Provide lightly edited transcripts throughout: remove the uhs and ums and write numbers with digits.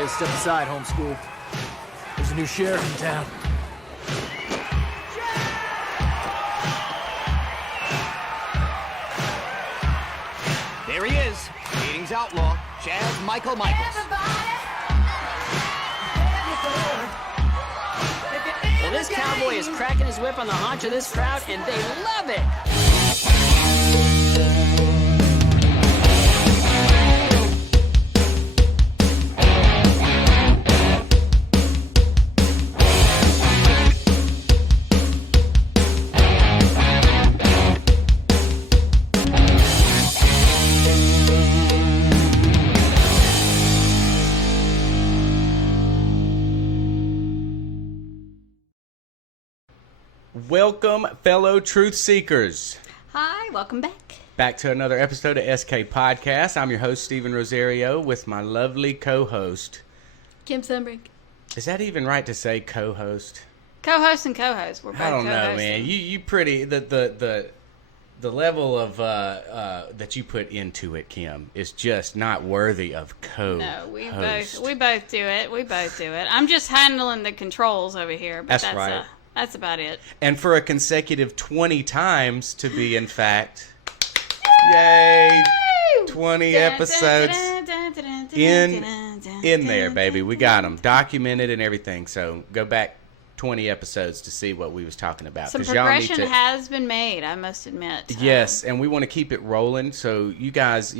Hey, step aside, homeschool. There's a new sheriff in town. There he is, Dating's outlaw, Chaz Michael Michaels. Well, this cowboy is cracking his whip on the haunch of this crowd, and they love it. Welcome, fellow truth seekers. Hi, welcome back. Back to another episode of SK Podcast. I'm your host, Steven Rosario, with my lovely co-host. Kim Sunbrink. Is that even right to say co-host? Co-host and co-host. We're both I don't know, co-hosting. man. You pretty the level of that you put into it, Kim, is just not worthy of co-host. No, we both do it. I'm just handling the controls over here, but That's right. That's about it. And for a consecutive 20 times to be, in fact, yay, 20 episodes in there, baby. We got them documented and everything. So go back 20 episodes to see what we was talking about. Some progression has been made, I must admit. Yes, and we want to keep it rolling. So you guys,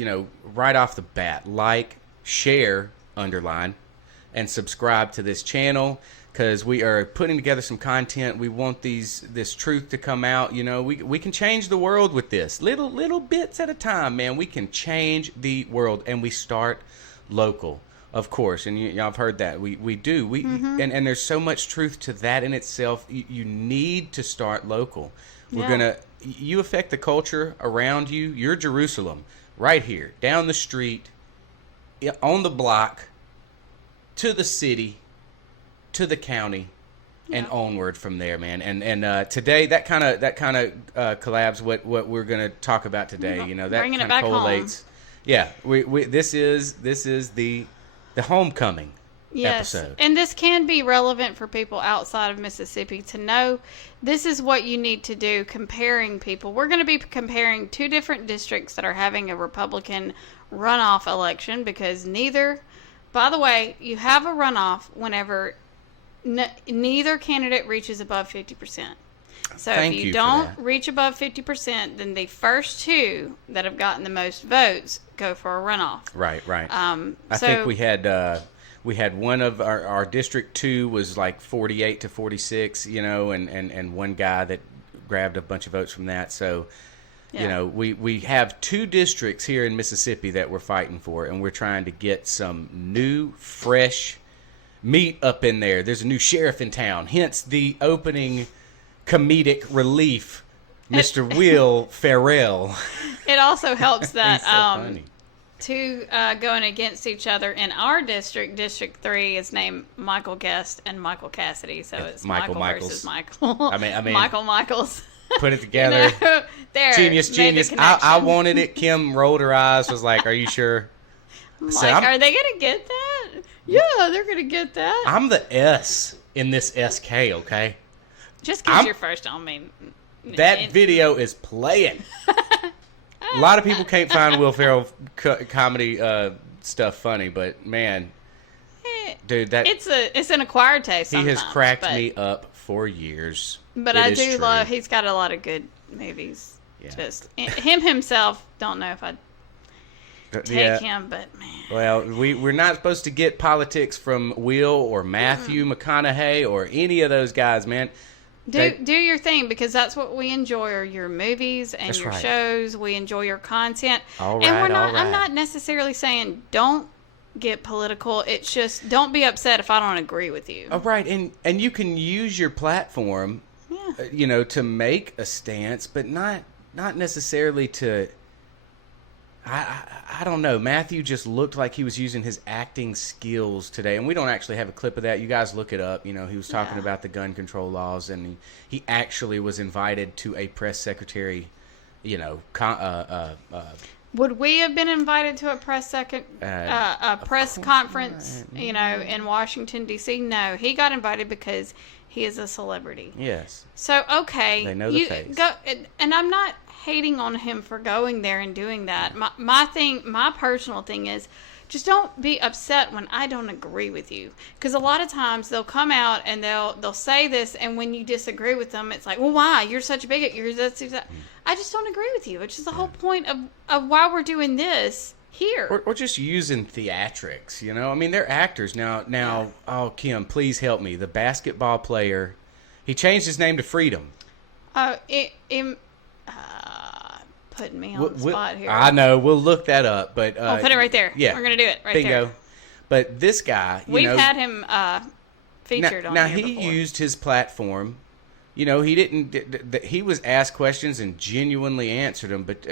right off the bat, like, share, underline, and subscribe to this channel. Because we are putting together some content. We want this truth to come out. We can change the world with this. Little bits at a time, man. We can change the world. And we start local, of course. And y'all have heard that. We do. And there's so much truth to that in itself. You need to start local. You affect the culture around you. You're Jerusalem, right here, down the street, on the block, to the city, to the county, and onward from there, man. And today that kind of collabs what we're going to talk about today. That bringing it kind back of correlates. home. Yeah, this is the homecoming episode. And this can be relevant for people outside of Mississippi to know. This is what you need to do comparing people. We're going to be comparing two different districts that are having a Republican runoff election because neither. By the way, you have a runoff whenever neither candidate reaches above 50%. So if you don't reach above 50%, then the first two that have gotten the most votes go for a runoff. Right. I think we had one of our District 2 was like 48 to 46, and one guy that grabbed a bunch of votes from that. So, we have two districts here in Mississippi that we're fighting for, and we're trying to get some new, fresh meat up in there. There's a new sheriff in town, hence the opening comedic relief, Mr. Will Ferrell. It also helps that so two going against each other in our district, District 3, is named Michael Guest and Michael Cassidy. So it's Michael versus Michael. I mean, Michael Michaels. Put it together. There, Genius. I wanted it. Kim rolled her eyes, was like, are you sure? Are they going to get that? Yeah, they're going to get that. I'm the S in this SK, okay? Just because you're first don't mean... That video is playing. A lot of people can't find Will Ferrell comedy stuff funny, but man, dude, it's an acquired taste. He has cracked me up for years. But I do love. He's got a lot of good movies. Yeah. Just him himself. Don't know if I'd take him, but man. Well, we're not supposed to get politics from Will or Matthew McConaughey or any of those guys, man. Do your thing, because that's what we enjoy, are your movies and your shows. We enjoy your content. All right, I'm not necessarily saying don't get political. It's just don't be upset if I don't agree with you. All right, and you can use your platform, to make a stance, but not necessarily to. I don't know. Matthew just looked like he was using his acting skills today, and we don't actually have a clip of that. You guys look it up. He was talking about the gun control laws, and he actually was invited to a press secretary, Would we have been invited to a press conference, not. in Washington, D.C.? No, he got invited because he is a celebrity. Yes. So, okay. They know the face. Go, and I'm not hating on him for going there and doing that. My personal thing is, just don't be upset when I don't agree with you. Because a lot of times they'll come out and they'll say this, and when you disagree with them, it's like, well, why? You're such a bigot. You're this. I just don't agree with you. Which is the whole point of why we're doing this here. Or just using theatrics, I mean, they're actors. Now, oh, Kim, please help me. The basketball player, he changed his name to Freedom. Putting me on the spot here. I know. We'll look that up, but I'll put it right there. Yeah, we're gonna do it right bingo. there. But this guy, we've had him featured on. Now here he before. used his platform. He didn't. He was asked questions and genuinely answered them. But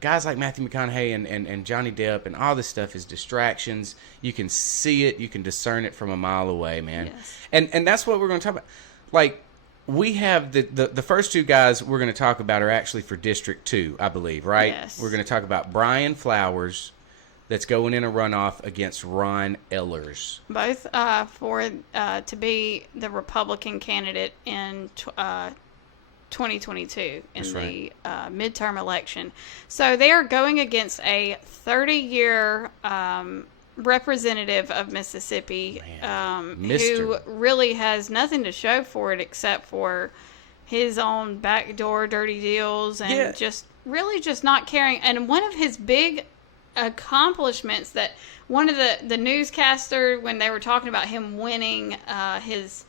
guys like Matthew McConaughey and Johnny Depp and all this stuff is distractions. You can see it. You can discern it from a mile away, man. Yes. And that's what we're going to talk about. Like, we have the first two guys we're going to talk about are actually for District 2, I believe, right? Yes. We're going to talk about Brian Flowers, that's going in a runoff against Ron Ehlers. Both to be the Republican candidate in 2022 in the midterm election. So they are going against a 30-year representative of Mississippi who really has nothing to show for it except for his own backdoor dirty deals and just not caring. And one of his big accomplishments that one of the newscaster, when they were talking about him winning his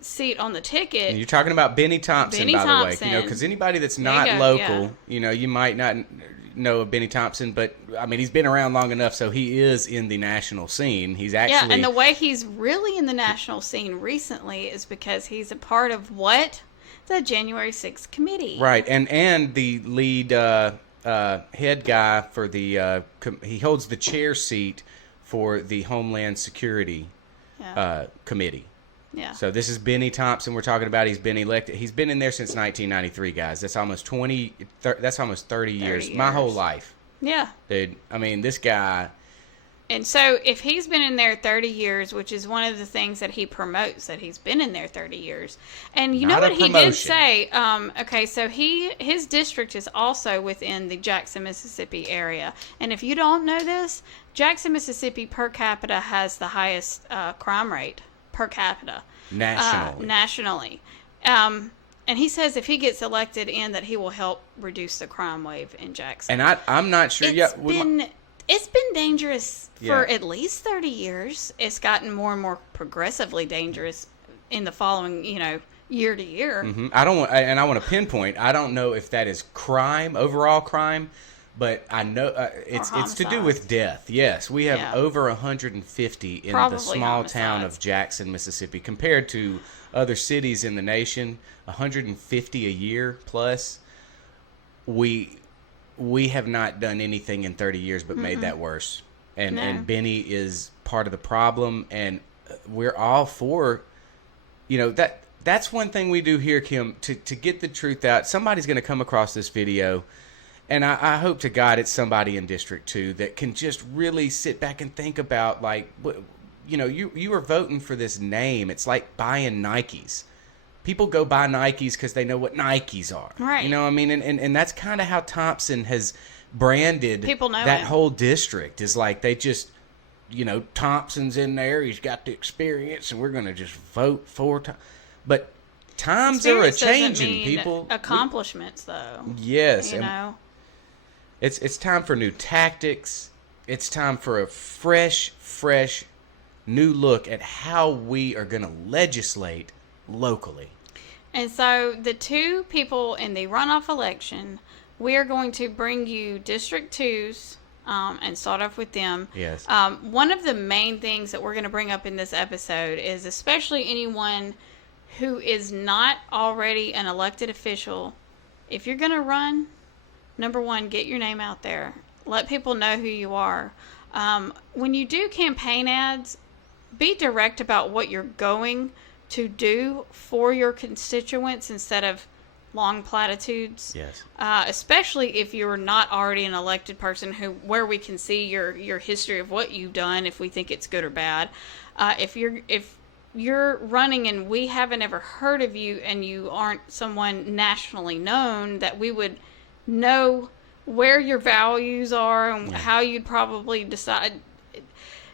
seat on the ticket. And you're talking about Benny Thompson, by the way. Because anybody that's not local, you might not know of Benny Thompson, but I mean, he's been around long enough, so he is in the national scene. He's actually and the way he's really in the national scene recently is because he's a part of the January 6th committee, right? And the lead head guy for the he holds the chair seat for the Homeland Security committee. Yeah. So this is Benny Thompson we're talking about. He's been elected. He's been in there since 1993, guys. That's almost 30 years. My whole life. Yeah. Dude, I mean, this guy. And so if he's been in there 30 years, which is one of the things that he promotes, that he's been in there 30 years. And you know what he did say? Okay, so his district is also within the Jackson, Mississippi area. And if you don't know this, Jackson, Mississippi per capita has the highest crime rate per capita nationally. And he says if he gets elected in, that he will help reduce the crime wave in Jackson. And I'm not sure. It's been dangerous for at least 30 years. It's gotten more and more progressively dangerous in the following, year to year. Mm-hmm. I want to pinpoint. I don't know if that is overall crime. But I know it's to do with death. Yes, we have over 150 in the small town of Jackson, Mississippi, compared to other cities in the nation. 150 a year plus. We have not done anything in 30 years but made that worse. And Benny is part of the problem, and we're all for, that's one thing we do here, Kim, to get the truth out. Somebody's going to come across this video. And I hope to God it's somebody in District 2 that can just really sit back and think about, like, you are voting for this name. It's like buying Nikes. People go buy Nikes because they know what Nikes are. Right. You know what I mean? And that's kind of how Thompson has branded people know that him. whole district. Is like they just, Thompson's in there. He's got the experience, and we're going to just vote for But times are a-changing, people. Accomplishments, though. Yes. It's time for new tactics. It's time for a fresh new look at how we are going to legislate locally. And so the two people in the runoff election, we are going to bring you District 2s and start off with them. Yes. One of the main things that we're going to bring up in this episode is especially anyone who is not already an elected official. If you're going to run, number one, get your name out there. Let people know who you are. When you do campaign ads, be direct about what you're going to do for your constituents instead of long platitudes. Yes. Especially if you're not already an elected person where we can see your history of what you've done, if we think it's good or bad. If you're running and we haven't ever heard of you and you aren't someone nationally known that we would know where your values are and how you'd probably decide,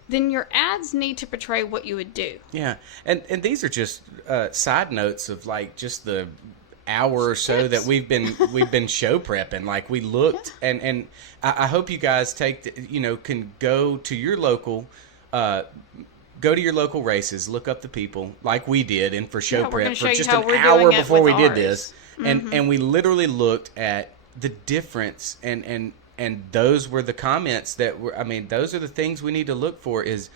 then your ads need to portray what you would do. Yeah, and these are just side notes of like just the hour or so that we've been show prepping. Like we looked, and I hope you guys can go to your local. Go to your local races, look up the people like we did, and for show prep for just an hour before we did this, and we literally looked at the difference, and those were the comments that were. I mean, those are the things we need to look for. Is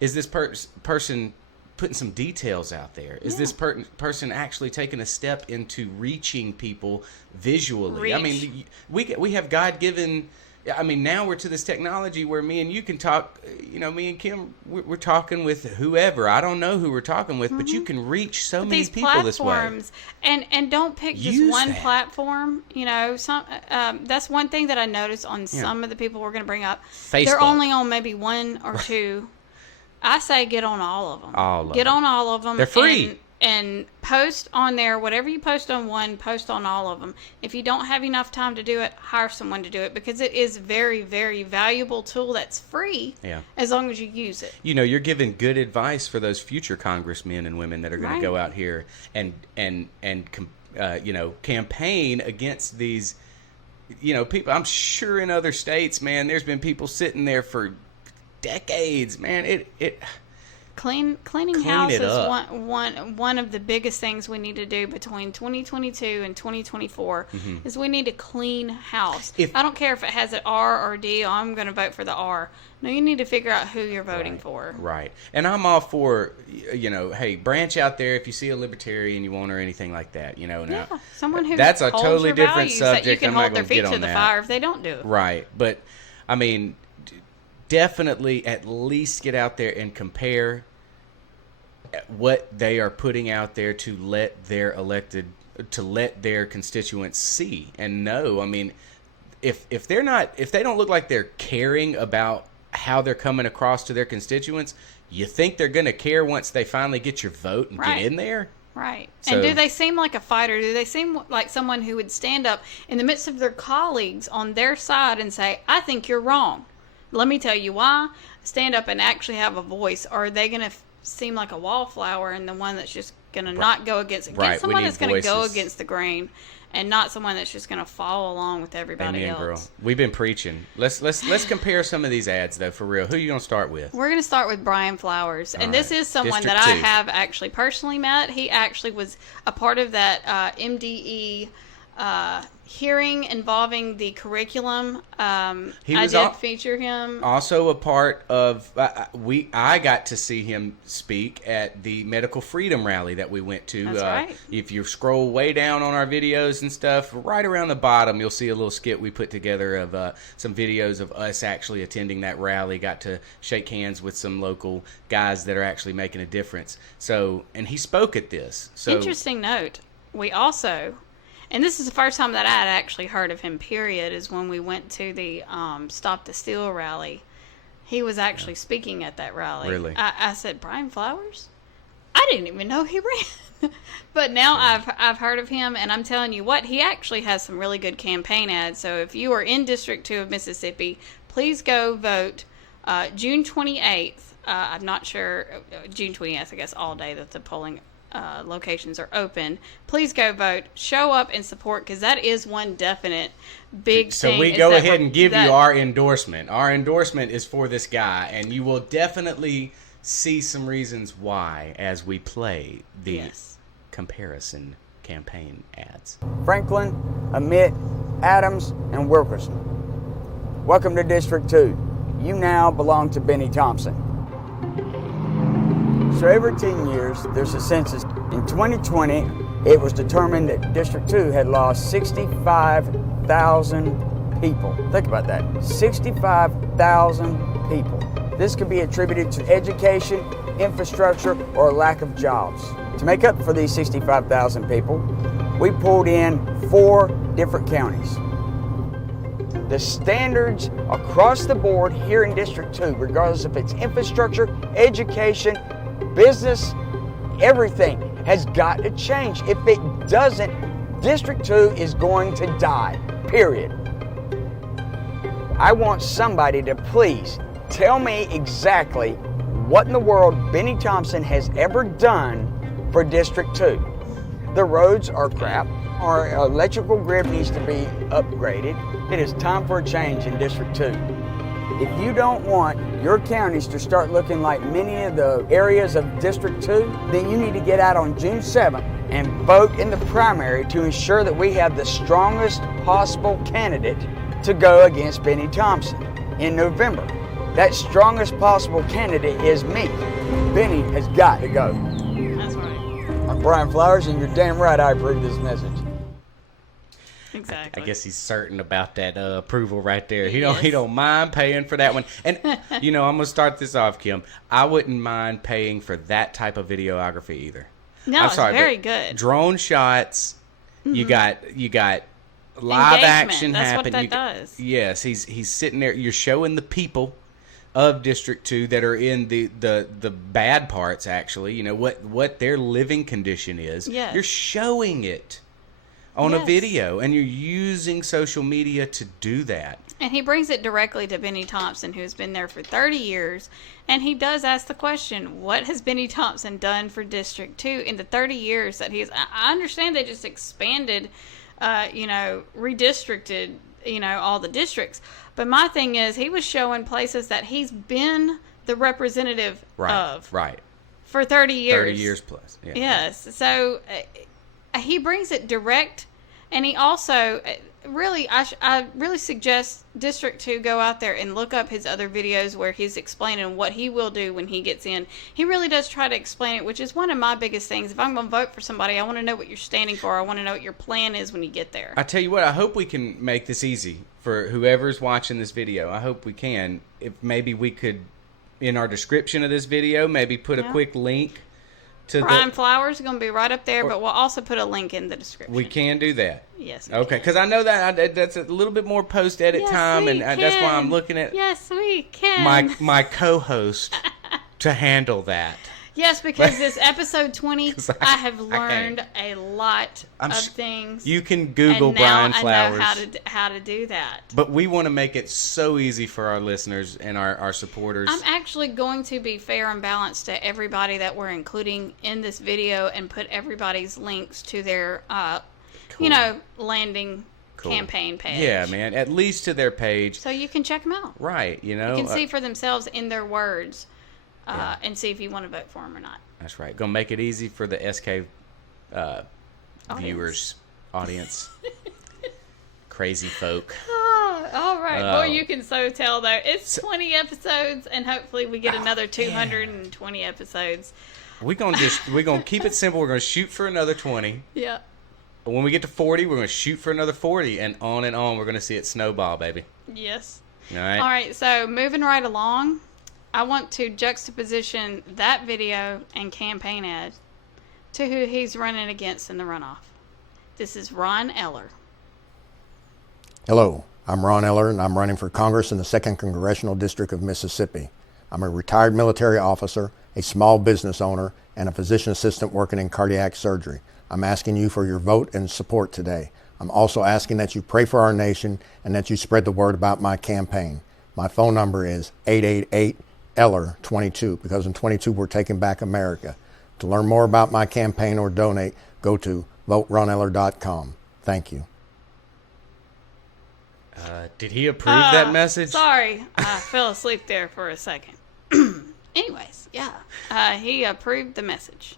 this person putting some details out there? Is this person actually taking a step into reaching people visually? I mean, we have God-given. I mean, now we're to this technology where me and you can talk, me and Kim, we're talking with whoever. I don't know who we're talking with, but you can reach so many people this way. And don't pick just one platform. That's one thing that I noticed on some of the people we're going to bring up. Facebook. They're only on maybe one or two. I say get on all of them. Get on all of them. They're free. And post on there, whatever you post on one, post on all of them. If you don't have enough time to do it, hire someone to do it, because it is a very, very valuable tool that's free as long as you use it. You're giving good advice for those future congressmen and women that are going to go out here and campaign against these, people. I'm sure in other states, man, there's been people sitting there for decades, man. Cleaning house is one of the biggest things we need to do between 2022 and 2024 is we need to clean house. I don't care if it has an R or D. I'm going to vote for the R. No, you need to figure out who you're voting for. Right. And I'm all for, hey, branch out there if you see a libertarian you want or anything like that. Someone who that's a holds totally your different values, subject. that you can I'm hold not their going to feet get to on the that. fire if they don't do it. Right. But I mean, definitely at least get out there and compare what they are putting out there to let their constituents see and know. I mean, if they don't look like they're caring about how they're coming across to their constituents, you think they're going to care once they finally get your vote and get in there? Right. And do they seem like a fighter? Do they seem like someone who would stand up in the midst of their colleagues on their side and say, I think you're wrong. Let me tell you why. Stand up and actually have a voice. Or are they going to seem like a wallflower and the one that's just going to not go against someone that's going to go against the grain and not someone that's just going to follow along with everybody else. Girl. We've been preaching. Let's compare some of these ads though, for real. Who are you going to start with? We're going to start with Brian Flowers. And this is someone that I have actually personally met. He actually was a part of that MDE hearing involving the curriculum. I did feature him. Also a part of I got to see him speak at the Medical Freedom Rally that we went to. That's right. If you scroll way down on our videos and stuff, right around the bottom, you'll see a little skit we put together of some videos of us actually attending that rally. Got to shake hands with some local guys that are actually making a difference. And he spoke at this. Interesting note. We also... And this is the first time that I had actually heard of him, period, is when we went to the Stop the Steal rally. He was actually speaking at that rally. Really? I said, Brian Flowers? I didn't even know he ran. But now I've heard of him, and I'm telling you what, he actually has some really good campaign ads. So if you are in District 2 of Mississippi, please go vote June 28th. I'm not sure, June 20th, I guess, all day that the polling locations are open. Please go vote, show up and support, because that is one definite big thing. So we go ahead and give you our endorsement. Our endorsement is for this guy, and you will definitely see some reasons why as we play the comparison campaign ads. Franklin, Amit, Adams, and Wilkerson. Welcome to District 2. You now belong to Benny Thompson. So every 10 years, there's a census. In 2020, it was determined that District 2 had lost 65,000 people. Think about that, 65,000 people. This could be attributed to education, infrastructure, or a lack of jobs. To make up for these 65,000 people, we pulled in 4 different counties. The standards across the board here in District 2, regardless if it's infrastructure, education, business, everything has got to change. If it doesn't, District 2 is going to die, period. I want somebody to please tell me exactly what in the world Benny Thompson has ever done for District 2. The roads are crap. Our electrical grid needs to be upgraded. It is time for a change in District 2. If you don't want your counties to start looking like many of the areas of District 2, then you need to get out on June 7th and vote in the primary to ensure that we have the strongest possible candidate to go against Benny Thompson in November. That strongest possible candidate is me. Benny has got to go. That's right. I'm Brian Flowers, and you're damn right I approve this message. Exactly. I guess he's certain about that approval right there. He Yes. don't mind paying for that one. And I'm gonna start this off, Kim. I wouldn't mind paying for that type of videography either. No, I'm it's sorry, very but good. Drone shots. You got live Engagement, action that's happen. what that does. Yes, he's sitting there. You're showing the people of District 2 that are in the bad parts. Actually, what their living condition is. Yes. You're showing it on a Yes. video, and you're using social media to do that. And he brings it directly to Benny Thompson, who's been there for 30 years. And he does ask the question, what has Benny Thompson done for District 2 in the 30 years that he's... I understand they just expanded, redistricted, all the districts. But my thing is, he was showing places that he's been the representative of Right. for 30 years. 30 years plus. Yeah. Yes. So he brings it direct, and he also really, I really suggest District 2 go out there and look up his other videos where he's explaining what he will do when he gets in. He really does try to explain it, which is one of my biggest things. If I'm going to vote for somebody, I want to know what you're standing for. I want to know what your plan is when you get there. I tell you what, I hope we can make this easy for whoever's watching this video. I hope we can. If maybe we could, in our description of this video, maybe put a quick link to Brian Flowers is going to be right up there, but we'll also put a link in the description. We can do that. Yes. Okay, because I know that that's a little bit more post-edit time, and that's why I'm looking at Yes, we can. my co-host to handle that. Yes, because this episode 20, 'Cause I have learned a lot of things. You can Google and now Brian Flowers. I know how to do that. But we want to make it so easy for our listeners and our supporters. I'm actually going to be fair and balanced to everybody that we're including in this video and put everybody's links to their, landing campaign page. Yeah, man. At least to their page. So you can check them out. Right, You can see for themselves in their words and see if you want to vote for them or not. That's right. Gonna make it easy for the SK viewers, audience. Crazy folk. All right. Well, you can so tell though. It's 20 episodes, and hopefully we get another 220 episodes. We're gonna keep it simple. We're gonna shoot for another 20. Yeah. When we get to 40, we're gonna shoot for another 40, and on. We're gonna see it snowball, baby. Yes. All right. All right. So moving right along, I want to juxtaposition that video and campaign ad to who he's running against in the runoff. This is Ron Eller. Hello, I'm Ron Eller, and I'm running for Congress in the 2nd Congressional District of Mississippi. I'm a retired military officer, a small business owner, and a physician assistant working in cardiac surgery. I'm asking you for your vote and support today. I'm also asking that you pray for our nation and that you spread the word about my campaign. My phone number is 888-ELLER-22, because in 22 we're taking back America. To learn more about my campaign or donate, go to voteroneller.com. Thank you. Did he approve that message? Sorry, I fell asleep there for a second. Anyways, he approved the message.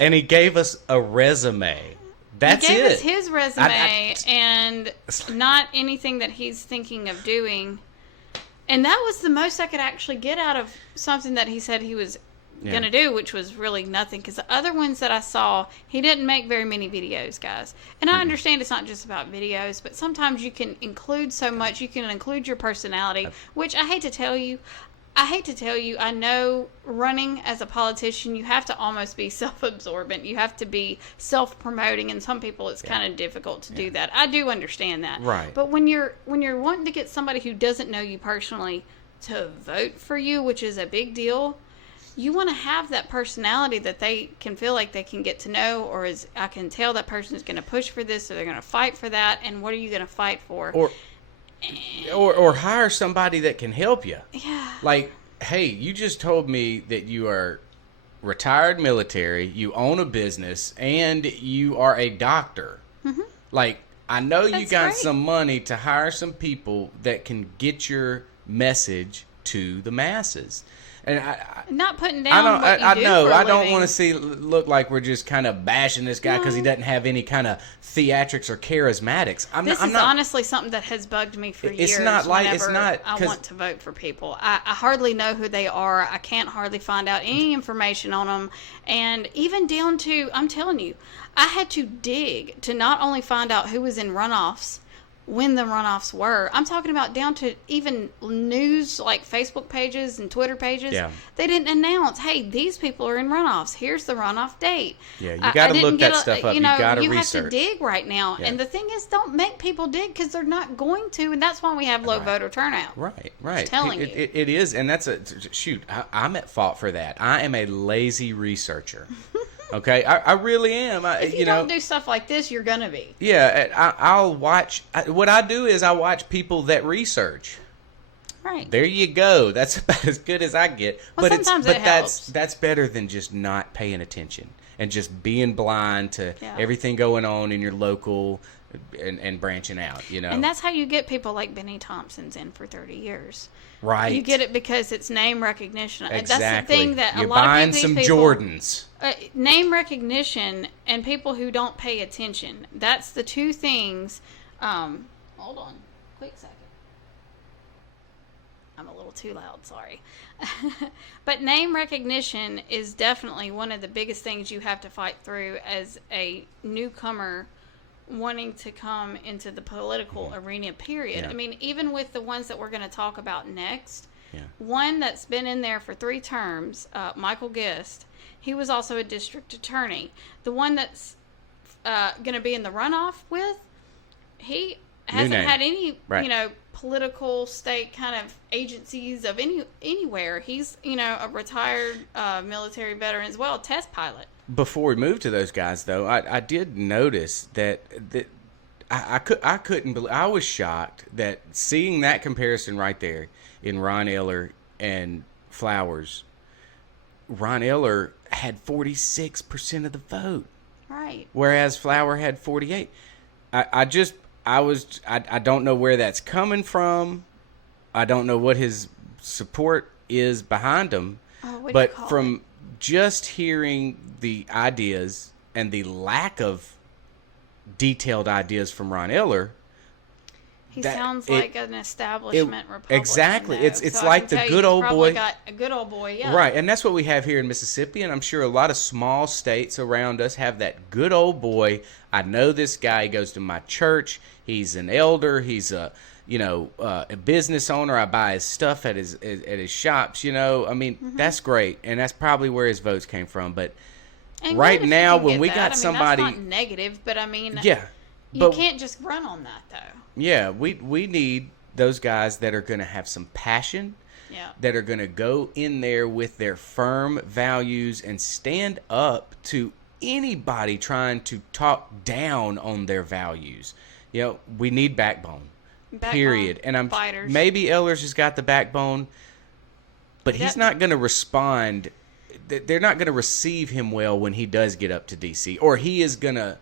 And he gave us a resume. That's he gave it. us his resume and not anything that he's thinking of doing. And that was the most I could actually get out of something that he said he was going to do, which was really nothing. Because the other ones that I saw, he didn't make very many videos, guys. And I understand it's not just about videos, but sometimes you can include so much. You can include your personality, which I hate to tell you, I hate to tell you, I know running as a politician, you have to almost be self-absorbent. You have to be self-promoting, and some people it's kind of difficult to do that. I do understand that. Right. But when you're wanting to get somebody who doesn't know you personally to vote for you, which is a big deal, you want to have that personality that they can feel like they can get to know, or is I can tell that person is going to push for this, or they're going to fight for that, and what are you going to fight for? Or hire somebody that can help you. Yeah. Like, hey, you just told me that you are retired military, you own a business, and you are a doctor. Mm-hmm. Like, I know you That's got great. some money to hire some people that can get your message to the masses. And Not putting down what you do know. for a I don't living. want to look like we're just kind of bashing this guy because he doesn't have any kind of theatrics or charismatics. This is honestly something that has bugged me for years. Not like it's whenever not. I want to vote for people. I hardly know who they are. I can't hardly find out any information on them, and even down to I'm telling you, I had to dig to not only find out who was in runoffs, when the runoffs were. I'm talking about down to even news like Facebook pages and Twitter pages. Yeah. They didn't announce, hey, these people are in runoffs. Here's the runoff date. Yeah, you got to look that stuff up. You got to you research. have to dig right now. Yeah. And the thing is, don't make people dig because they're not going to. And that's why we have low voter turnout. Right. Just telling you. It is. And that's shoot, I'm at fault for that. I am a lazy researcher. Okay, I really am. If you don't do stuff like this, you're gonna be. Yeah, I'll watch. What I do is I watch people that research. Right. There you go. That's about as good as I get. Well, but sometimes it helps. that's better than just not paying attention and just being blind to Yeah. everything going on in your local and branching out. You know. And that's how you get people like Benny Thompson's in for 30 years. Right. You get it because it's name recognition. Exactly. That's the thing that You're a lot buying of these some people, Jordans. Name recognition and people who don't pay attention. That's the two things. Hold on. Quick second. I'm a little too loud, sorry. But name recognition is definitely one of the biggest things you have to fight through as a newcomer wanting to come into the political arena, period. Yeah. I mean, even with the ones that we're going to talk about next, Yeah. one that's been in there for 3 terms, Michael Gist, he was also a district attorney. The one that's going to be in the runoff with, he hasn't had any, Right. political state kind of agencies of anywhere. He's, a retired military veteran as well, test pilot. Before we move to those guys, though, I did notice that I couldn't believe. I was shocked that seeing that comparison right there in Ron Eller and Flowers. Ron Eller had 46% of the vote, Right. whereas Flower had 48. I don't know where that's coming from. I don't know what his support is behind him, but from just hearing the ideas and the lack of detailed ideas from Ron Eller, He sounds like an establishment Republican. Exactly. Though. It's So like I can the tell good you, old he's probably boy. got a good old boy, yeah. Right, and that's what we have here in Mississippi, and I'm sure a lot of small states around us have that good old boy. I know this guy. He goes to my church. He's an elder. He's a business owner. I buy his stuff at his shops. I mean, that's great, and that's probably where his votes came from. But And right good if now, you can when get we that. got I mean, somebody, that's not negative, but I mean, yeah, you but can't just run on that though. yeah, we need those guys that are going to have some passion. Yeah. That are going to go in there with their firm values and stand up to anybody trying to talk down on their values. We need backbone. Period. And fighters. Maybe Ehlers has got the backbone, but he's not going to respond. They're not going to receive him well when he does get up to D.C. Or he is going to,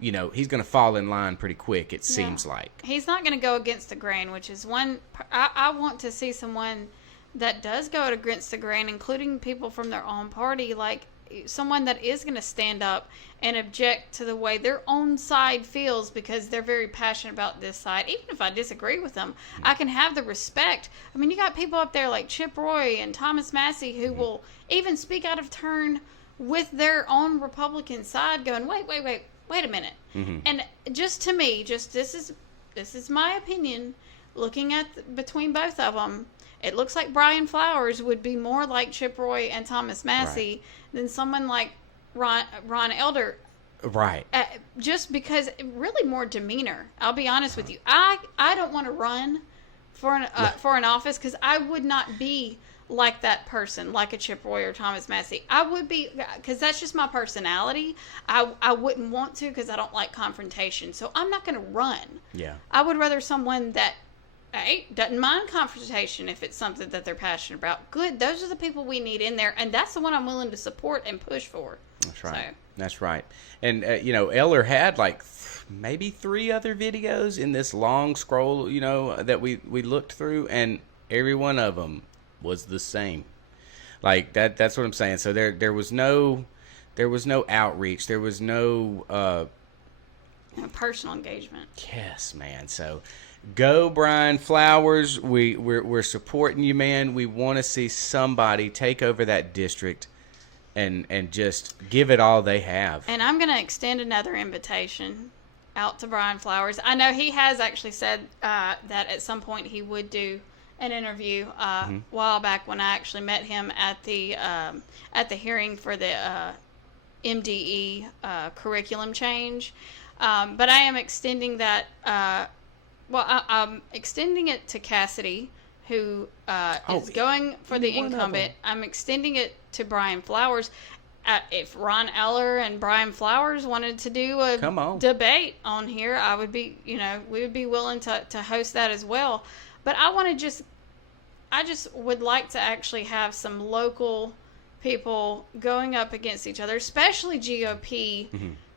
he's going to fall in line pretty quick, it seems like. He's not going to go against the grain, which is one. I want to see someone that does go against the grain, including people from their own party, like someone that is going to stand up and object to the way their own side feels because they're very passionate about this side. Even if I disagree with them, I can have the respect. I mean, you got people up there like Chip Roy and Thomas Massey who will even speak out of turn with their own Republican side going, wait a minute. And just to me, this is my opinion, looking at between both of them, it looks like Brian Flowers would be more like Chip Roy and Thomas Massey than someone like Ron Elder. Right. Just because really more demeanor. I'll be honest with you. I don't want to run for an office because I would not be like that person, like a Chip Roy or Thomas Massey. I would be, because that's just my personality. I wouldn't want to because I don't like confrontation. So I'm not going to run. Yeah. I would rather someone that doesn't mind confrontation if it's something that they're passionate about. Good. Those are the people we need in there, and that's the one I'm willing to support and push for. That's right. So. That's right. And, Eller had like maybe 3 other videos in this long scroll, that we looked through, and every one of them was the same. Like that's what I'm saying. So there was no outreach. There was no personal engagement. Yes, man. So go Brian Flowers. We're supporting you, man. We want to see somebody take over that district and just give it all they have. And I'm going to extend another invitation out to Brian Flowers. I know he has actually said that at some point he would do an interview a while back when I actually met him at the hearing for the MDE curriculum change. But I am extending that. I'm extending it to Cassidy, who is going for the incumbent. I'm extending it to Brian Flowers. If Ron Eller and Brian Flowers wanted to do a debate on here, I would be, we would be willing to host that as well. But I just would like to actually have some local people going up against each other, especially GOP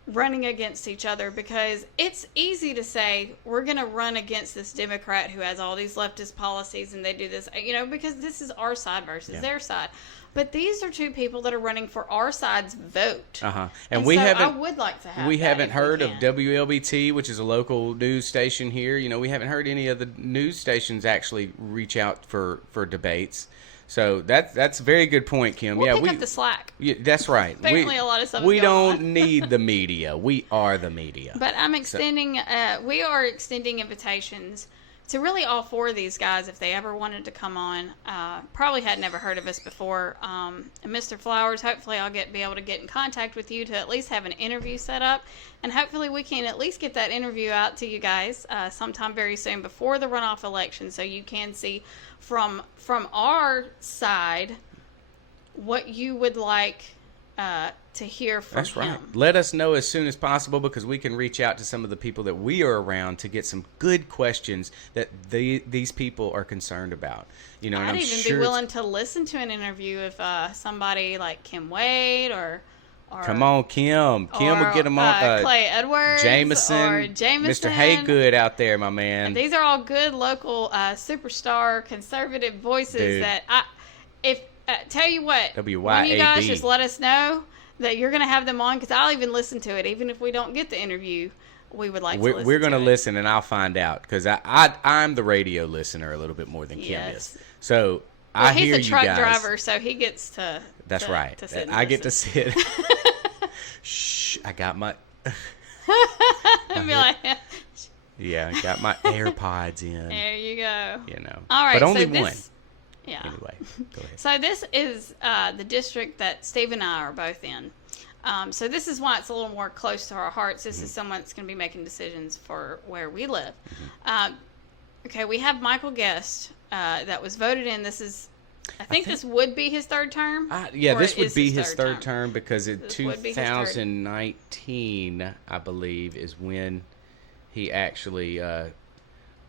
running against each other, because it's easy to say we're going to run against this Democrat who has all these leftist policies and they do this, because this is our side versus their side. But these are 2 people that are running for our side's vote. And so I would like to have. We haven't heard of WLBT, which is a local news station here. We haven't heard any of the news stations actually reach out for debates. So that's a very good point, Kim. We'll pick up the slack. Yeah, that's right. Apparently, a lot of stuff. We don't need the media. We are the media. But I'm extending. We are extending invitations to really all 4 of these guys if they ever wanted to come on. Probably had never heard of us before. And Mr. Flowers, hopefully I'll be able to get in contact with you to at least have an interview set up, and hopefully we can at least get that interview out to you guys sometime very soon before the runoff election, so you can see from our side what you would like to hear from That's right. him. Let us know as soon as possible, because we can reach out to some of the people that we are around to get some good questions that these people are concerned about. I'd even be willing to listen to an interview if somebody like Kim Wade or come on, Kim. Kim will get them on. Clay Edwards Jameson, or Jameson. Mr. Haygood out there, my man. And these are all good local superstar conservative voices that tell you what, one of you guys just let us know that you're going to have them on, because I'll even listen to it. Even if we don't get the interview, we would like to listen. We're going to it. listen, and I'll find out, because I'm the radio listener a little bit more than Kim is. So I hear you guys. He's a truck driver, so he gets to. That's right. To sit I get to sit. Shh! I got my. Yeah, I got my AirPods in. There you go. All right, but only so one. Yeah. Anyway, go ahead. So this is the district that Steve and I are both in. So this is why it's a little more close to our hearts. This is someone that's going to be making decisions for where we live. Okay, we have Michael Guest that was voted in. This is, I think this would be his 3rd term. This would be his third term, because in 2019, I believe, is when he actually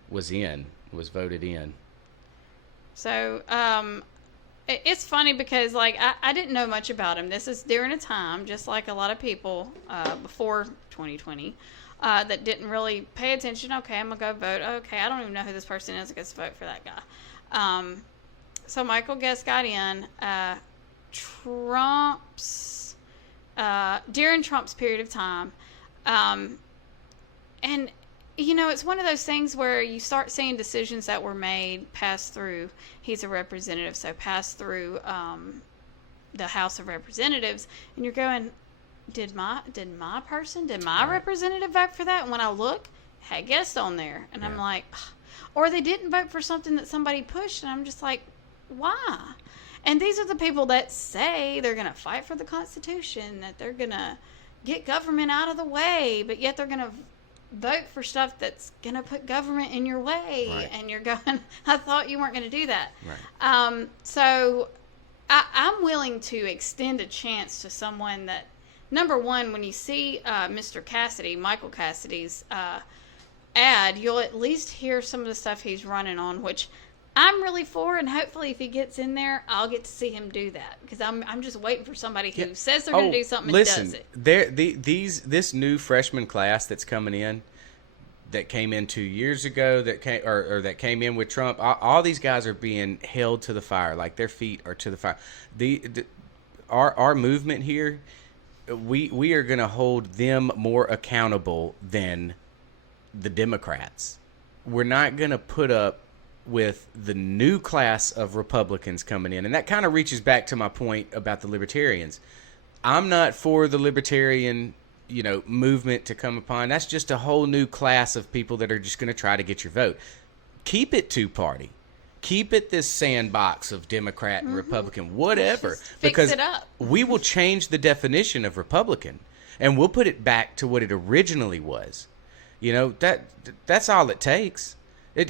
was voted in. So it's funny because I didn't know much about him. This is during a time, just like a lot of people before 2020, that didn't really pay attention. Okay, I'm going to go vote. Okay, I don't even know who this person is. I guess vote for that guy. So Michael Guest got in during Trump's period of time. And it's one of those things where you start seeing decisions that were made pass through. He's a representative, so pass through the House of Representatives, and you're going, did my representative vote for that? And when I look, had Guest on there, and I'm like, or they didn't vote for something that somebody pushed, and I'm just like, why? And these are the people that say they're going to fight for the Constitution, that they're going to get government out of the way, but yet they're going to vote for stuff that's going to put government in your way. Right. And you're going, I thought you weren't going to do that. Right. So I'm willing to extend a chance to someone that, number one, when you see Mr. Cassidy, Michael Cassidy's ad, you'll at least hear some of the stuff he's running on, which I'm really for, and hopefully if he gets in there, I'll get to see him do that, because I'm just waiting for somebody who says they're going to do something and does it. This new freshman class that's coming in, that came in 2 years ago, that came in with Trump, all these guys are being held to the fire, like their feet are to the fire. Our movement here, we are going to hold them more accountable than the Democrats. We're not going to put up with the new class of Republicans coming in. And that kind of reaches back to my point about the libertarians. I'm not for the libertarian, movement to come upon. That's just a whole new class of people that are just going to try to get your vote. Keep it two-party. Keep it this sandbox of Democrat and Republican, whatever. Fix it up. We will change the definition of Republican, and we'll put it back to what it originally was. That's all it takes. We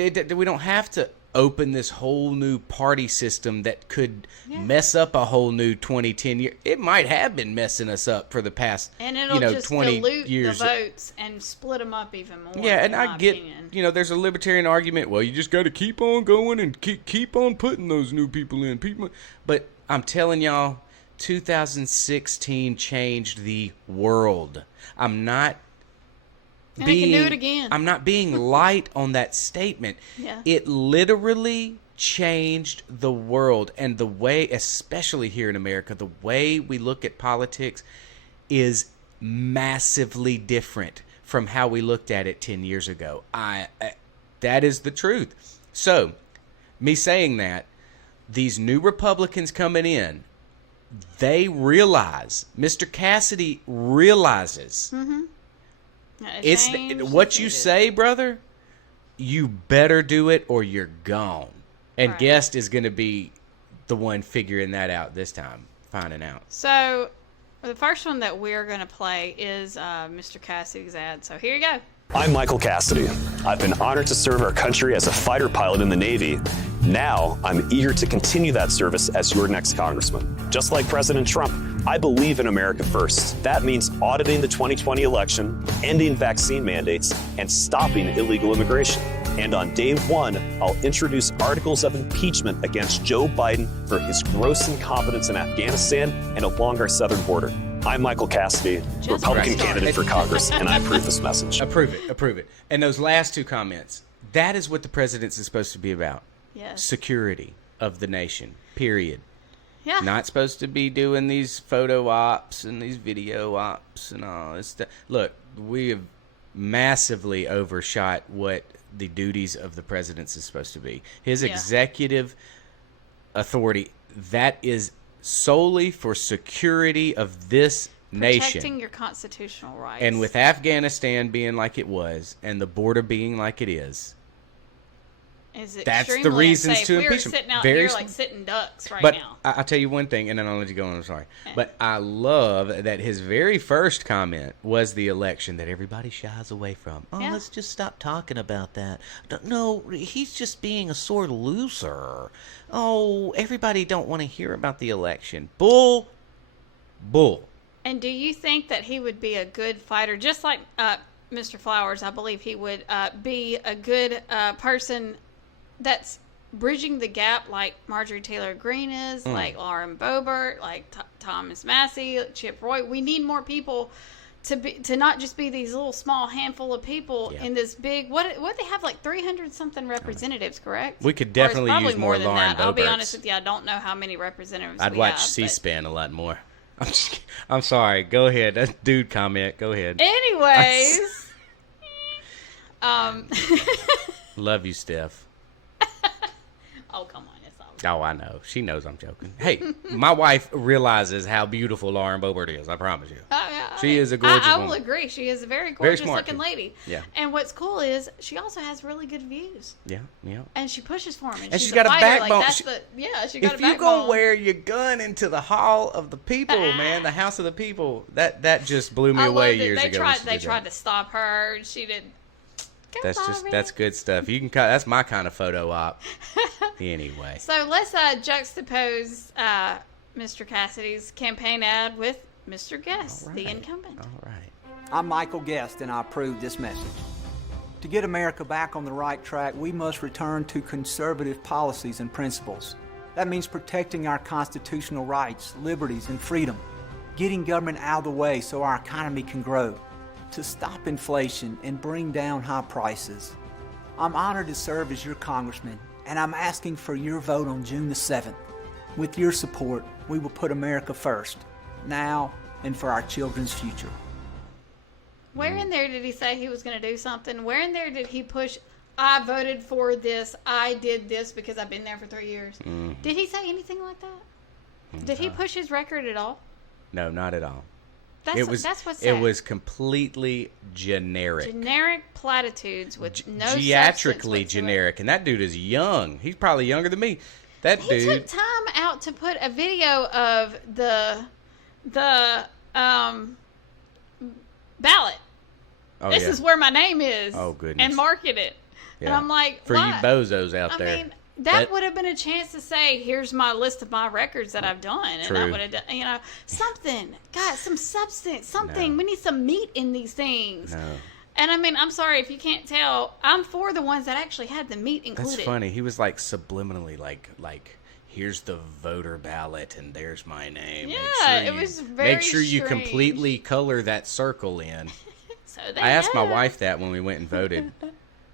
don't have to open this whole new party system that could mess up a whole new 20-10 years. It might have been messing us up for the past, and it'll just 20 dilute years. The votes and split them up even more. Yeah, and I get, there's a libertarian argument. Well, you just got to keep on going and keep on putting those new people in. But I'm telling y'all, 2016 changed the world. I'm not And it can do it again. I'm not being light on that statement. Yeah. It literally changed the world, and the way, especially here in America, the way we look at politics is massively different from how we looked at it 10 years ago. That is the truth. So, me saying that, these new Republicans coming in, they realize, Mr. Cassidy realizes, it's what you say, brother. You better do it, or you're gone. And Guest is going to be the one figuring that out this time, finding out. So, the first one that we're going to play is Mr. Cassidy's ad. So here you go. I'm Michael Cassidy. I've been honored to serve our country as a fighter pilot in the Navy. Now, I'm eager to continue that service as your next congressman. Just like President Trump, I believe in America first. That means auditing the 2020 election, ending vaccine mandates, and stopping illegal immigration. And on day one, I'll introduce articles of impeachment against Joe Biden for his gross incompetence in Afghanistan and along our southern border. I'm Michael Cassidy, Republican candidate for Congress, and I approve this message. Approve it. And those last two comments, that is what the presidency is supposed to be about. Yes. Security of the nation, period. Yeah. Not supposed to be doing these photo ops and these video ops and all this stuff. Look, we have massively overshot what the duties of the presidency is supposed to be. His executive authority, that is solely for security of this nation. Protecting your constitutional rights. And with Afghanistan being like it was, and the border being like it is, that's the reasons to impeach him. We're sitting out here like sitting ducks now. But I'll tell you one thing, and then I'll let you go on. I'm sorry. But I love that his very first comment was the election that everybody shies away from. Let's just stop talking about that. No, he's just being a sore loser. Oh, everybody don't want to hear about the election. Bull. And do you think that he would be a good fighter? Just like Mr. Flowers, I believe he would be a good person that's bridging the gap like Marjorie Taylor Greene is, like Lauren Boebert, like Thomas Massey, Chip Roy. We need more people to not just be these little small handful of people in this big, what they have, like 300 something representatives, correct? We could definitely use more than Lauren that. I'll be Boeberts. honest with you, I don't know how many representatives I'd watch C-SPAN a lot more. I'm sorry. Go ahead. That's dude comment. Go ahead. Anyways. Love you, Steph. Oh, come on. It's all Oh, I know. She knows I'm joking. Hey, my wife realizes how beautiful Lauren Boebert is. I promise you. She is a gorgeous I will woman. agree. She is a very gorgeous smart, looking too. lady. Yeah. And what's cool is she also has really good views. Yeah, yeah. And she pushes for him. And she's got a fighter. backbone. Like, she got a backbone. If you go wear your gun into the hall of the people, man, the house of the people, that just blew me away years ago. They tried to stop her. She didn't. That's good stuff. You can that's my kind of photo op. Anyway. So let's juxtapose Mr. Cassidy's campaign ad with Mr. Guest, the incumbent. All right. I'm Michael Guest, and I approve this message. To get America back on the right track, we must return to conservative policies and principles. That means protecting our constitutional rights, liberties, and freedom, getting government out of the way so our economy can grow, to stop inflation and bring down high prices. I'm honored to serve as your congressman, and I'm asking for your vote on June the 7th. With your support, we will put America first, now and for our children's future. Where in there did he say he was going to do something? Where in there did he push, I voted for this, I did this because I've been there for 3 years? Mm-hmm. Did he say anything like that? Did he push his record at all? No, not at all. That's what's sad. It was completely generic. Generic platitudes with no substance Geatrically whatsoever. generic. And that dude is young. He's probably younger than me. That He dude. took time out to put a video of the ballot. Oh, This yeah. is where my name is. Oh, goodness. And market it. And Yeah. I'm like, For why? you bozos out I there. mean, that would have been a chance to say, here's my list of my records that I've done. And I True. would have done, something. God, some substance, something. No. We need some meat in these things. No. And I mean, I'm sorry if you can't tell. I'm for the ones that actually had the meat included. That's funny. He was like subliminally like here's the voter ballot and there's my name. Yeah, it was very Make sure you strange. completely color that circle in. So they I asked my know. wife that when we went and voted.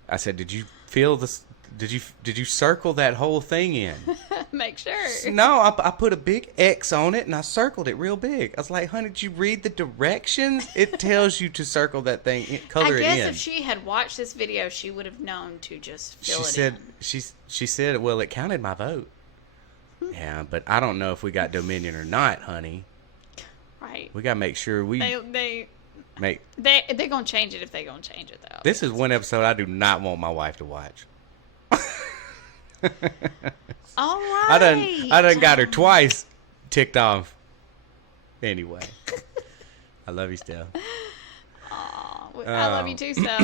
I said, "Did you feel this? Did you circle that whole thing in?" Make sure. No, I put a big X on it and I circled it real big. I was like, "Honey, did you read the directions? It tells you to circle that thing, color I it guess in." if she had watched this video, she would have known to just fill She it said in. she said, "Well, it counted my vote." Yeah, but I don't know if we got Dominion or not, honey. Right. We gotta make sure we They're gonna change it if they're gonna change it though. This is one episode I do not want my wife to watch. All right. I done got her twice ticked off. Anyway, I love you still. I love you too, Seth.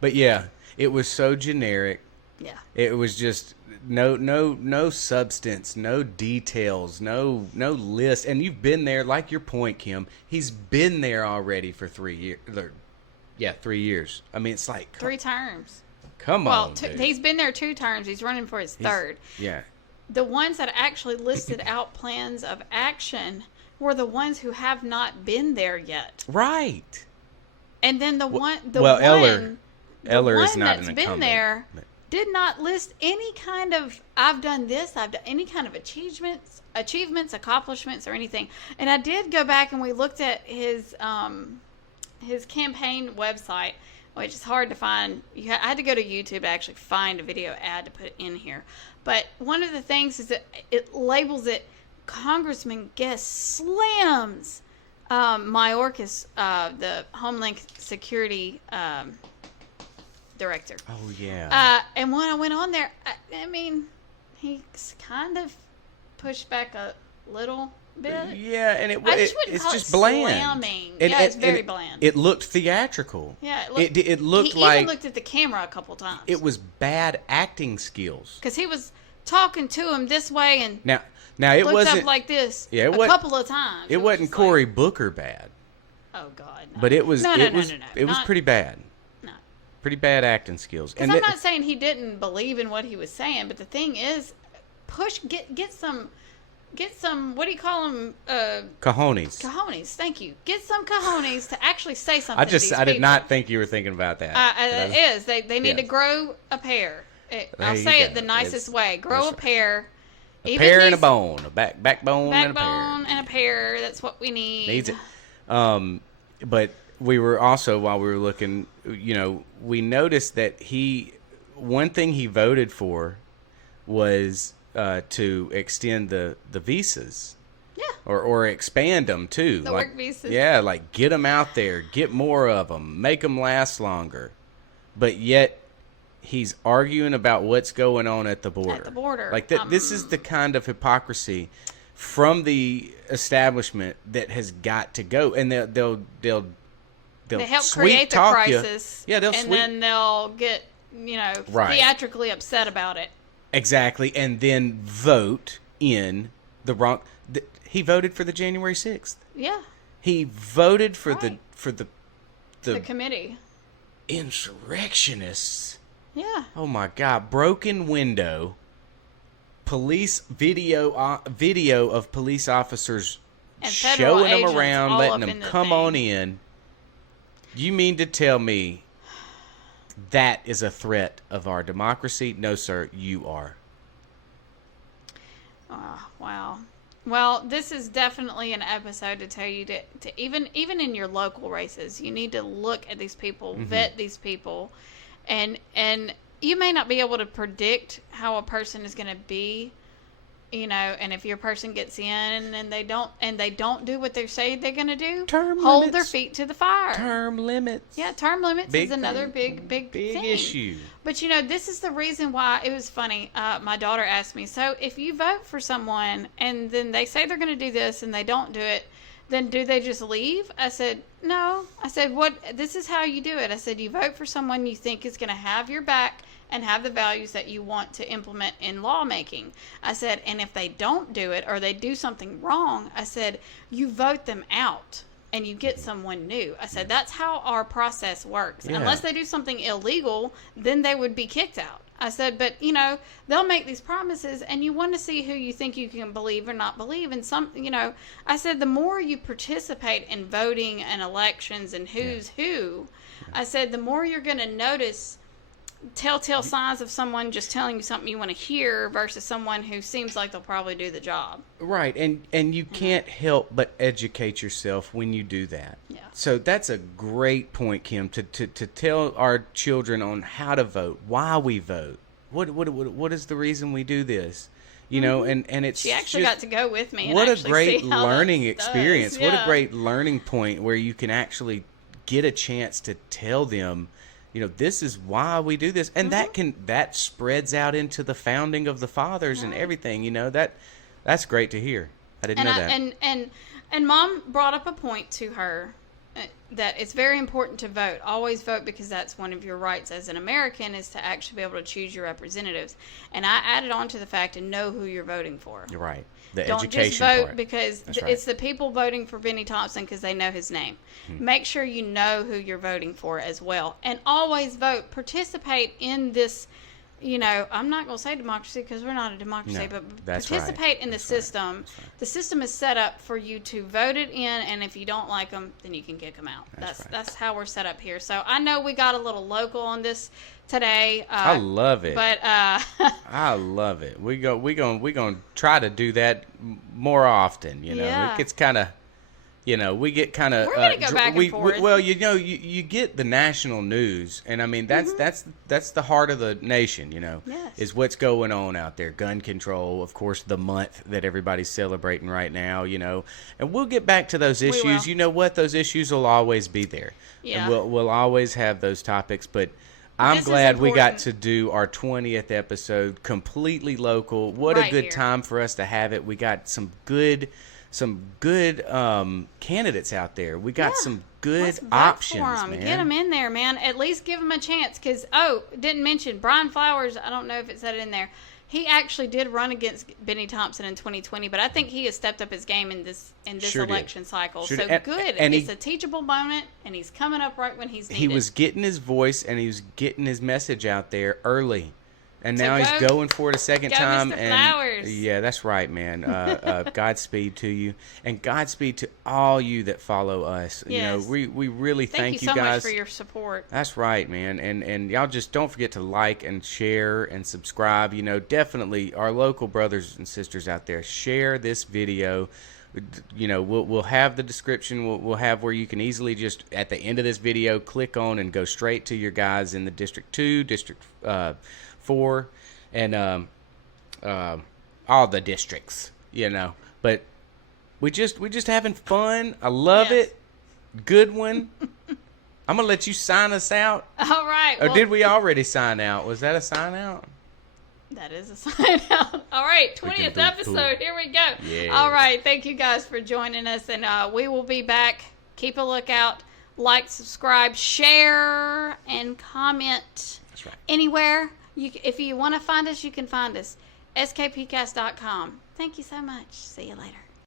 But yeah, it was so generic. Yeah. It was just no substance, no details, no list. And you've been there, like your point, Kim. He's been there already for 3 years. Yeah, 3 years. I mean, it's like 3 terms. Come on, dude. He's been there 2 terms. He's running for his third. Yeah. The ones that actually listed out plans of action were the ones who have not been there yet. Right. And then Eller is not that's an been incumbent. there did not list any kind of I've done this, I've done any kind of achievements, accomplishments, or anything. And I did go back and we looked at his campaign website, which is hard to find. I had to go to YouTube to actually find a video ad to put in here. But one of the things is that it labels it Congressman Guest slams Mayorkas, the Homeland Security director. Oh, yeah. And when I went on there, I mean, he's kind of pushed back a little bit. Yeah, and I just wouldn't it's call just it bland. slamming. Yeah, it's very bland. It looked theatrical. Yeah, it looked he like even looked at the camera a couple times. it was bad acting skills. Because he was talking to him this way and Now it looked wasn't up like this Yeah, it a wasn't- couple of times. It was wasn't just Cory like, Booker bad, oh God, no. but it was No, it was not- pretty bad. No. Pretty bad acting skills. Because I'm not saying he didn't believe in what he was saying, but the thing is, get some. What do you call them? cojones. Cojones. Thank you. Get some cojones to actually say something. to these I did people. not think you were thinking about that. It is. They need Yeah. to grow a pair. I'll you say go. it the nicest It's- way. Grow a that's right. pair. A pear and a bone, a backbone and a pear. Backbone and a pear. That's what we need. Needs it. But we were also, while we were looking, we noticed that one thing he voted for was to extend the visas. Yeah. Or expand them too. The work visas. Yeah, like get them out there, get more of them, make them last longer. But yet he's arguing about what's going on at the border. At the border. Like this is the kind of hypocrisy from the establishment that has got to go. And they'll they help sweet create the talk crisis. Yeah, they'll and then they'll get, theatrically upset about it. Exactly, and then vote in the wrong. He voted for the January 6th. Yeah. He voted for the committee. Insurrectionists. Yeah. Oh my God! Broken window. Police video of police officers and showing them around, letting them come on in. You mean to tell me that is a threat of our democracy? No, sir, you are. Wow. Well, this is definitely an episode to tell you to even in your local races, you need to look at these people, vet these people, and you may not be able to predict how a person is going to be, and if your person gets in and they don't do what they say they're going to do, hold their feet to the fire. Term limits. Yeah, term limits is another big big thing. issue. But this is the reason why it was funny. My daughter asked me, so if you vote for someone and then they say they're going to do this and they don't do it, then do they just leave? I said, no. I said, this is how you do it. I said, you vote for someone you think is going to have your back and have the values that you want to implement in lawmaking. I said, and if they don't do it or they do something wrong, I said, you vote them out and you get someone new. I said, that's how our process works. Yeah. Unless they do something illegal, then they would be kicked out. I said, but, they'll make these promises and you want to see who you think you can believe or not believe. And I said, the more you participate in voting and elections and who's who, I said, the more you're going to notice telltale signs of someone just telling you something you want to hear versus someone who seems like they'll probably do the job. Right, and you can't help but educate yourself when you do that. Yeah. So that's a great point, Kim, to tell our children on how to vote, why we vote, what is the reason we do this, and it's she actually got to go with me. What and a great see how learning that experience! does. What Yeah. a great learning point where you can actually get a chance to tell them. This is why we do this, and that spreads out into the founding of the fathers and everything. That's great to hear. I didn't know that. And Mom brought up a point to her that it's very important to vote. Always vote because that's one of your rights as an American is to actually be able to choose your representatives. And I added on to the fact and know who you're voting for. You're right. The Don't education just vote part. because right. it's the people voting for Benny Thompson because they know his name. Make sure you know who you're voting for as well. And always vote. Participate in this, I'm not going to say democracy because we're not a democracy, No, but that's participate right. in the That's system. right. That's right. The system is set up for you to vote it in, and if you don't like them, then you can kick them out. That's how we're set up here. So I know we got a little local on this today. I love it. But I love it. We gonna try to do that more often. Yeah. It gets kind of. We get kind of. We're gonna go back and forth. Well, you get the national news, and I mean that's the heart of the nation. Yes. Is what's going on out there. Gun control, of course, the month that everybody's celebrating right now. And we'll get back to those issues. will. You know what? Those issues will always be there. Yeah. And we'll always have those topics, but. I'm This is glad we got important. to do our 20th episode completely local. What a Right good here. time for us to have it. We got some good candidates out there. We got some good Let's vote options, for 'em. man. Get them in there, man. At least give them a chance. Because, didn't mention Brian Flowers. I don't know if it said it in there. He actually did run against Benny Thompson in 2020, but I think he has stepped up his game in this Sure did. election cycle. Sure so did. good. And It's he- a teachable moment, and he's coming up right when he's needed. He was getting his voice and he was getting his message out there early. And So now he's go- going for it a second go, time. Mr. And Flowers. yeah, that's right, man. Godspeed to you, and Godspeed to all you that follow us. Yes. We really Thank you so guys much for your support. That's right, man. And y'all just don't forget to like and share and subscribe. Definitely our local brothers and sisters out there, share this video we'll have the description. We'll have where you can easily just at the end of this video click on and go straight to your guys in the District 2, District 4, and all the districts. But we just having fun. I love it. Good one. I'm gonna let you sign us out. All right. Or did we already sign out? Was that a sign out? That is a sign out. All right, 20th episode. Here we go. Yes. All right, thank you guys for joining us, and we will be back. Keep a lookout. Like, subscribe, share, and comment. That's right. Anywhere. If you want to find us, you can find us. skpcast.com. Thank you so much. See you later.